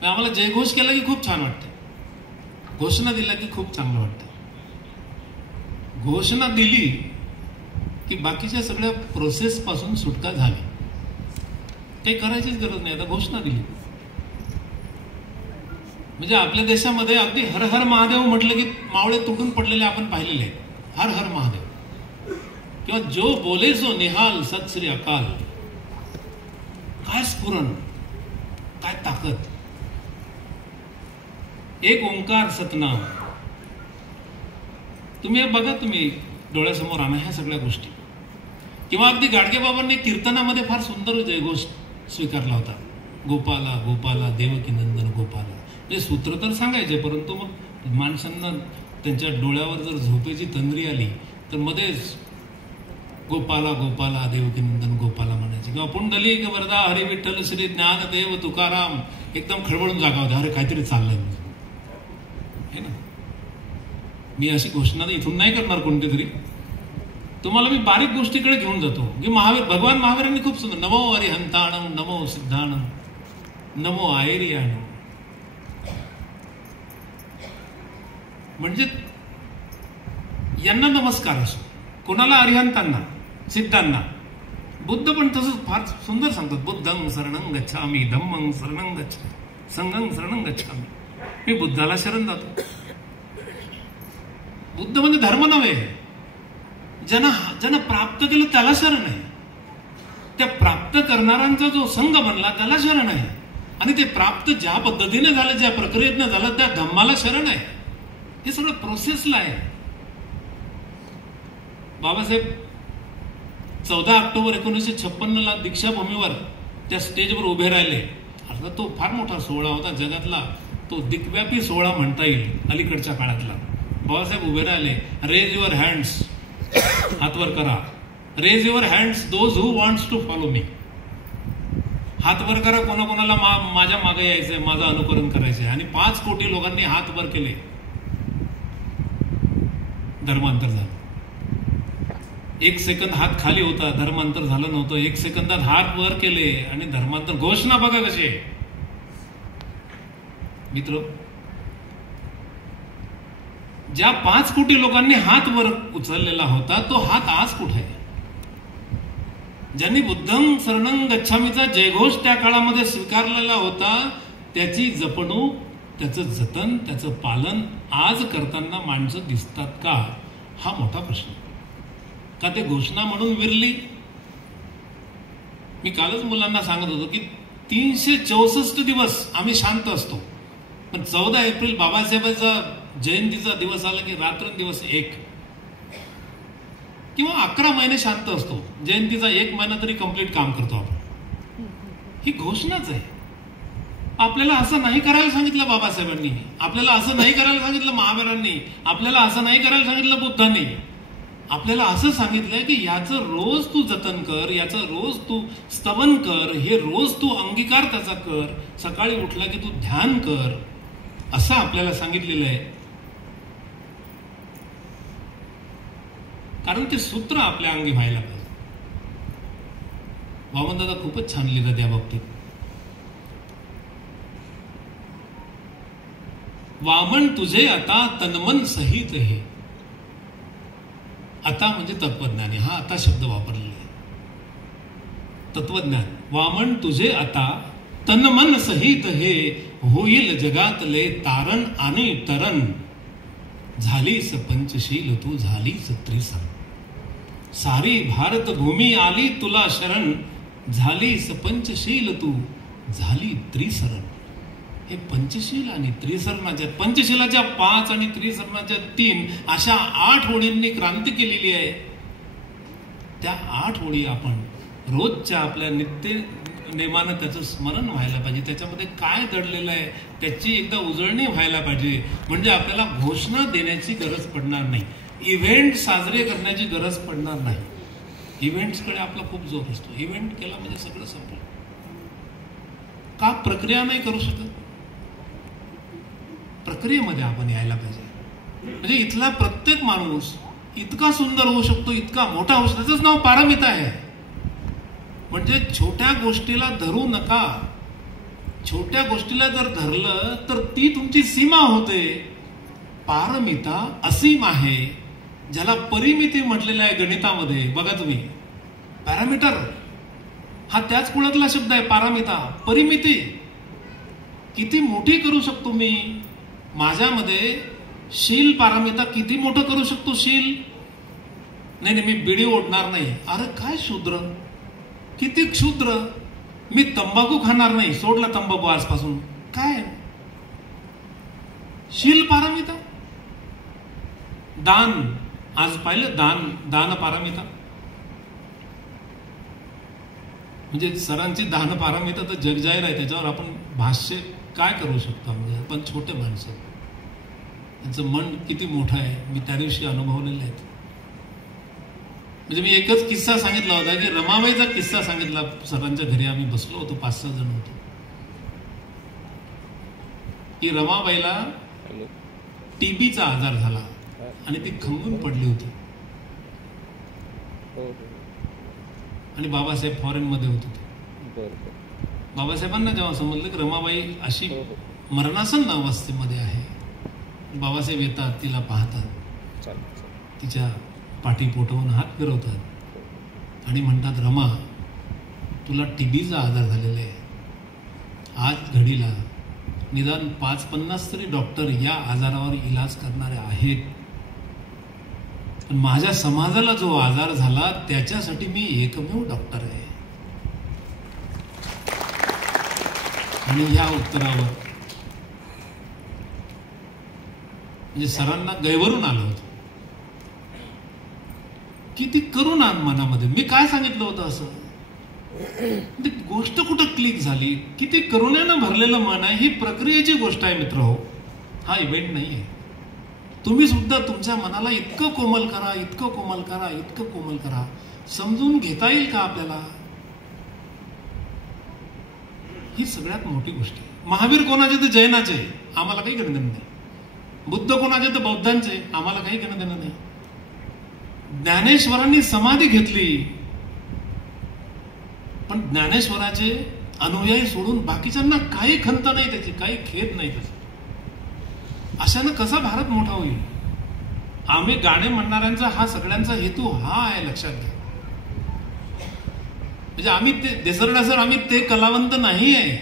आम्हाला जयघोष केला की खूप छान वाटतं, घोषणा दिला की खूप चांगलं वाटतं. घोषणा दिली की बाकीच्या सगळ्या प्रोसेस पासून सुटका झाली, काही करायचीच गरज नाही. आता घोषणा दिली म्हणजे आपल्या देशामध्ये अगदी हर हर महादेव म्हटलं की मावळे तुटून पडलेले आपण पाहिलेले आहेत. हर हर महादेव किंवा जो बोले सो निहाल सत श्री अकाल. काय स्फुरण, काय ताकद. एक ओंकार सतनाम. तुम्ही बघा, तुम्ही डोळ्यासमोर आणा ह्या सगळ्या गोष्टी. किंवा अगदी गाडगेबाबांनी कीर्तनामध्ये फार सुंदर जयघोष स्वीकारला होता, गोपाला गोपाला देवकी नंदन गोपाला. हे सूत्र तर सांगायचे, परंतु मग माणसांना त्यांच्या डोळ्यावर जर झोपेची तंद्री आली तर मध्येच गोपाला गोपाला देवकी नंदन गोपाला म्हणायचे. किंवा पुंडलिक वरदा हरी विठ्ठल श्री ज्ञानदेव तुकाराम. एकदम खळबळून जागा होता, अरे काहीतरी चाललंय हे ना. मी अशी घोषणा इथून नाही करणार कोणती तरी, तुम्हाला मी बारीक गोष्टीकडे घेऊन जातो की भगवान महावीरांनी खूप सुंदर नमो अरिहंताणम नमो सिद्धाणम नमो आयर्याणम. म्हणजे यांना नमस्कार असो, कोणाला अरिहंतांना सिद्धांना. बुद्ध पण तसंच फार सुंदर सांगतात, बुद्धं शरणं गच्छामि धम्मं शरणं गच्छामि संघं शरणं गच्छामि. मी बुद्धाला शरण जातो. बुद्ध म्हणजे धर्म नव्हे, ज्यानं प्राप्त केलं त्याला शरण आहे. त्या प्राप्त करणाऱ्यांचा जो संघ बनला त्याला शरण आहे. आणि ते प्राप्त ज्या पद्धतीने झालं, ज्या प्रक्रियेतनं झालं, त्या धम्माला शरण आहे. हे सगळं प्रोसेसला आहे. बाबासाहेब 14 ऑक्टोबर 1956 दीक्षाभूमीवर त्या स्टेजवर उभे राहिले. आता तो फार मोठा सोहळा होता, जगातला तो दिग्व्यापी सोहळा म्हणता येईल अलीकडच्या काळातला. बाबासाहेब उभे राहिले. रेज युअर हँड्स, हातवर करा. Raise your hands those who wants to follow me. हातवर करा कोणाकोणाला माझ्या मागे यायचंय, माझं अनुकरण करायचंय. आणि 5 कोटी लोकांनी हात वर केले. धर्मांतर झालं. 1 सेकंद हात खाली होता, धर्मांतर झालं नव्हतं. 1 सेकंदात हात वर केले आणि धर्मांतर. घोषणा बघा कशी आहे मित्र. ज्या 5 कोटी लोकांनी हात वर उचललेला होता तो हात आज कुठे आहे? ज्यांनी बुद्धं शरणं गच्छामीचा जयघोष त्या काळामध्ये स्वीकारलेला होता, त्याची जपणूक, त्याचं जतन, त्याचं पालन आज करताना माणसं दिसतात का? हा मोठा प्रश्न. का ते घोषणा म्हणून विरली? मी कालच मुलांना सांगत होतो की 364 दिवस आम्ही शांत असतो, पण 14 एप्रिल बाबासाहेबांचा जयंतीचा दिवस आला की रात्रंदिवस एक. किंवा 11 महिने शांत असतो, जयंतीचा 1 महिना तरी कंप्लीट काम करतो आपण. ही घोषणाच आहे. आपल्याला असं नाही करायला सांगितलं बाबासाहेबांनी, आपल्याला असं नाही करायला सांगितलं महावीरांनी, आपल्याला असं नाही करायला सांगितलं बुद्धांनी. आपल्याला असं सांगितलंय की याचं रोज तू जतन कर, याचं रोज तू स्तवन कर, हे रोज तू अंगीकार त्याचा कर, सकाळी उठला की तू ध्यान कर, असं आपल्याला सांगितलेलं आहे. कारण ते सूत्र आपल्या अंगी व्हायला पाहिजे. वामनदादा खूपच छान लिहिलं त्या बाबतीत. वामन तुझे आता तनमन सहित हे. आता म्हणजे तत्वज्ञानी. हा आता शब्द वापरलेला आहे. तत्वज्ञान. वामन तुझे आता तनमन सहित हे, होईल जगातले तारण आणि तरण. झालीस पंचशील तू, झालीस त्रिसरण. सारी भारत भूमी आली तुला शरण. झालीस पंचशील तू, झाली त्रिसरण. हे पंचशील आणि त्रिसरणाच्या, पंचशीलाच्या 5 आणि त्रिसरणाच्या 3 अशा 8 ओळींनी क्रांती केलेली आहे. त्या 8 ओळी आपण रोजच्या आपल्या नित्य नेमानं त्याचं स्मरण व्हायला पाहिजे. त्याच्यामध्ये काय दडलेलं आहे त्याची एकदा उजळणी व्हायला पाहिजे. म्हणजे आपल्याला घोषणा देण्याची गरज पडणार नाही, इव्हेंट साजरे करण्याची गरज पडणार नाही. इव्हेंट्सकडे आपला खूप जोर असतो. इव्हेंट केला म्हणजे सगळं संपलं. का प्रक्रिया नाही करू शकत? प्रक्रियेमध्ये आपण यायला पाहिजे. म्हणजे इथला प्रत्येक माणूस इतका सुंदर होऊ शकतो, इतका मोठा होऊ शकतो. त्याचंच नाव पारमिता आहे. म्हणजे छोट्या गोष्टीला धरू नका, छोट्या गोष्टीला जर धरलं तर ती तुमची सीमा होते. पारमिता असीम आहे, ज्याला परिमिती म्हटलेलं आहे गणितामध्ये. बघा तुम्ही, पॅरामीटर हा त्याच कुळातला शब्द आहे. पारमिता, परिमिती. किती मोठी करू शकतो मी माझ्यामध्ये. शील पारमिता किती मोठं करू शकतो. शील नाही नाही, मी बिडी ओढणार नाही. अरे काय शूद्र, किती क्षुद्र. मी तंबाखू खाणार नाही, सोडला तंबाखू आजपासून. काय शील पारमिता. दान, आज पाहिलं दान पारमिता. म्हणजे सरांची दान पारमिता तर जगजाहीर आहे. त्याच्यावर आपण भाष्य काय करू शकतो. म्हणजे आपण छोटे माणसं, त्यांचं मन किती मोठं आहे मी त्या दिवशी अनुभवलेलं आहे. म्हणजे मी एकच किस्सा सांगितला होता की रमाबाईचा किस्सा सांगितला. सरांच्या घरी आम्ही बसलो होतो, 5-6 जण होतो. की रमाबाईला टीबीचा आजार झाला आणि ती खंगून पडली होती. आणि बाबासाहेब फॉरेन मध्ये होते. बाबासाहेबांना जेव्हा समजलं की रमाबाई अशी मरणासन्न अवस्थेमध्ये आहे, बाबासाहेब येतात, तिला पाहतात, तिच्या पाठी पोटावून हात फिरवतात आणि म्हणतात, रमा, तुला टीबीचा आजार झालेला आहे. आज घडीला निदान 5-50 तरी डॉक्टर या आजारावर इलाज करणारे आहेत, पण माझ्या समाजाला जो आजार झाला त्याच्यासाठी मी एकमेव डॉक्टर आहे. आणि या उत्तरावर म्हणजे सरांना गैवरून आलं होतं. किती करुणा मनामध्ये. मी काय सांगितलं होतं असं, ती गोष्ट कुठं क्लिक झाली. किती करुण्यानं भरलेलं मन आहे. ही प्रक्रियेची गोष्ट आहे मित्र हो, हा इव्हेंट नाही आहे. तुम्ही सुद्धा तुमच्या मनाला इतकं कोमल करा, इतकं कोमल करा, इतकं कोमल करा. समजून घेता येईल का आपल्याला. ही सगळ्यात मोठी गोष्ट आहे. महावीर कोणाचे तर जैनाचे, आम्हाला काही घेणं देणं नाही. बुद्ध कोणाचे तर बौद्धांचे, आम्हाला काही घेणं देणं नाही. ज्ञानेश्वरांनी समाधी घेतली, पण ज्ञानेश्वराचे अनुयायी सोडून बाकीच्यांना काही खंत नाही, त्याची काही खेद नाही. त्याची अशानं कसा भारत मोठा होईल. आम्ही गाणे म्हणणाऱ्यांचा हा सगळ्यांचा हेतू हा आहे, लक्षात घ्या. म्हणजे आम्ही ते देसरडासर, आम्ही ते कलावंत नाही आहे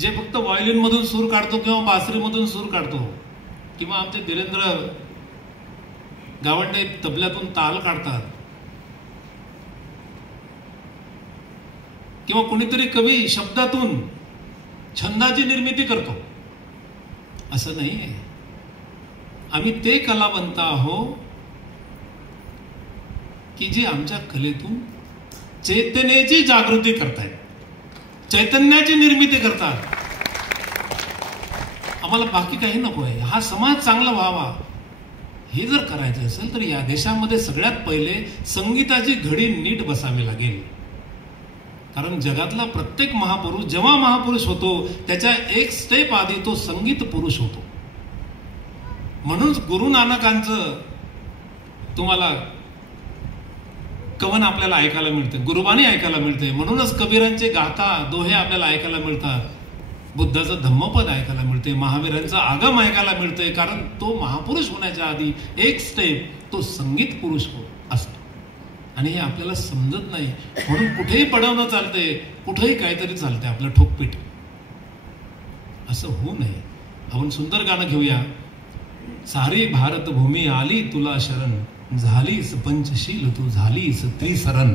जे फक्त व्हायोलिन मधून सूर काढतो किंवा बासरी मधून सूर काढतो, किंवा आमचे धीरेंद्र गावंडे तबल्यातून ताल काढतात, किंवा कोणीतरी कवी शब्दातून छंदाची निर्मिती करतो. असं नाही आहे. आम्ही ते कलावंत आहोत की जे आमच्या कलेतून चैतन्याची जागृती करतायत, चैतन्याची निर्मिती करतात. आम्हाला बाकी काही नको आहे. हा समाज चांगला व्हावा हे जर करायचं असेल तर या देशामध्ये सगळ्यात पहिले संगीताची घडी नीट बसावी लागेल. कारण जगातला प्रत्येक महापुरुष जेव्हा महापुरुष होतो त्याच्या एक स्टेप आधी तो संगीत पुरुष होतो. म्हणूनच गुरु नानकांचं तुम्हाला कवन आपल्याला ऐकायला मिळते, गुरुबाणी ऐकायला मिळते. म्हणूनच कबीरांचे गाथा दोहे आपल्याला ऐकायला मिळतात, बुद्धाचं धम्मपद ऐकायला मिळते, महावीरांचं आगम ऐकायला मिळते. कारण तो महापुरुष होण्याच्या आधी एक स्टेप तो संगीत पुरुष असतो. आणि हे आपल्याला समजत नाही. म्हणून कुठेही पडवणं चालते, कुठेही काहीतरी चालते, आपलं ठोकपीट. असं होऊ नये. आपण सुंदर गाणं घेऊया. सारी भारत भूमी आली तुला शरण, झालीस पंचशील तू झालीस त्रिसरण.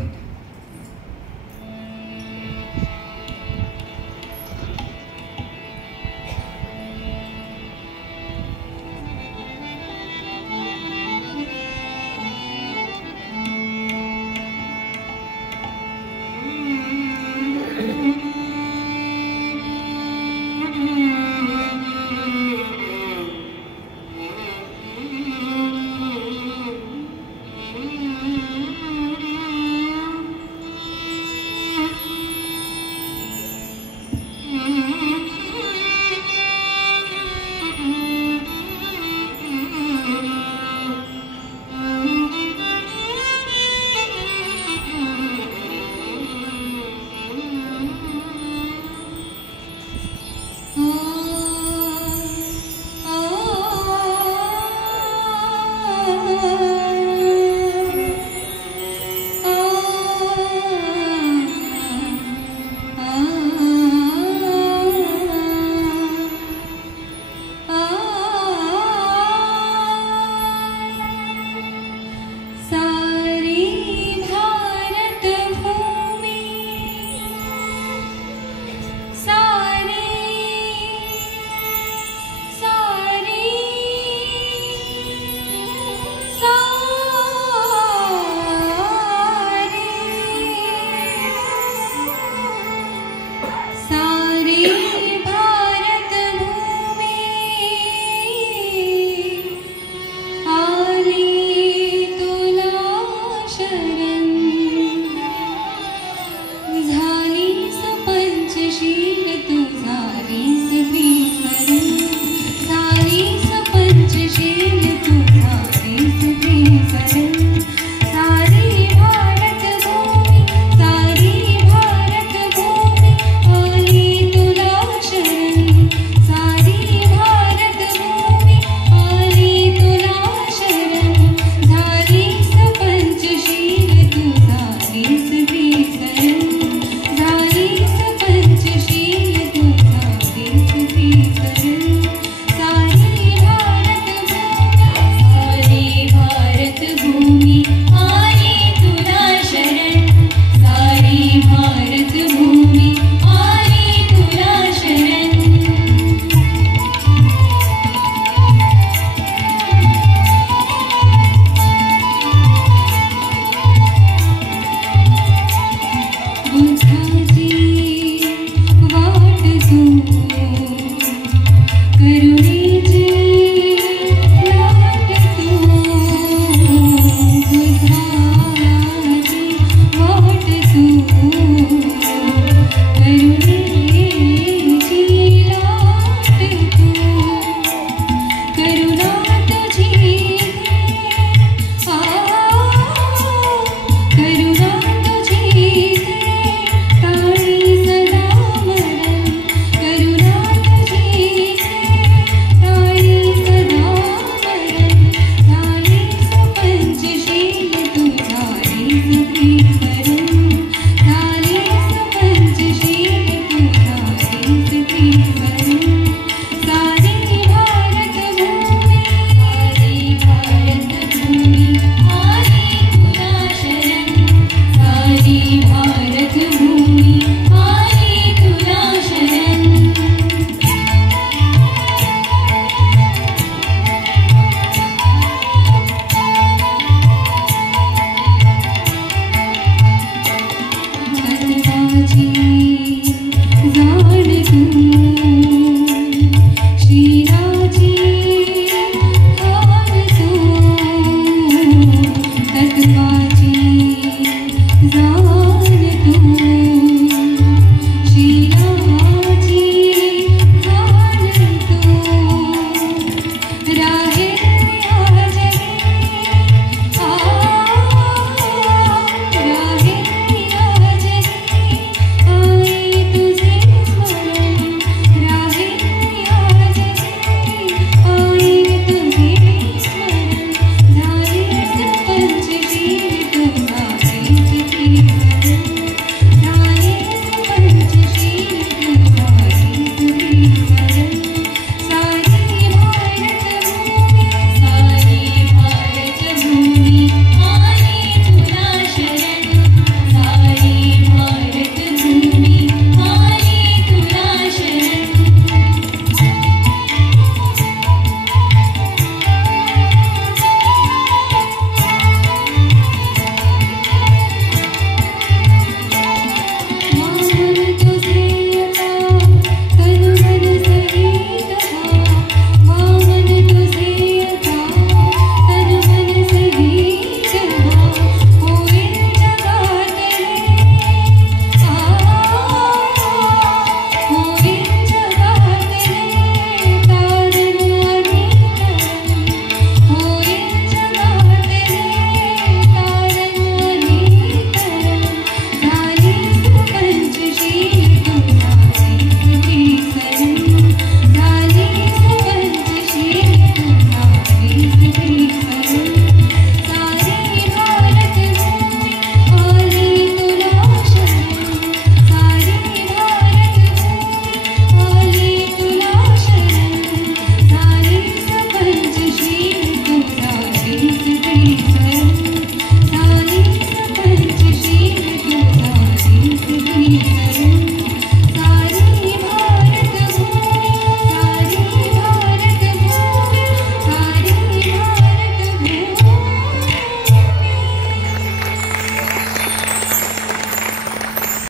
तू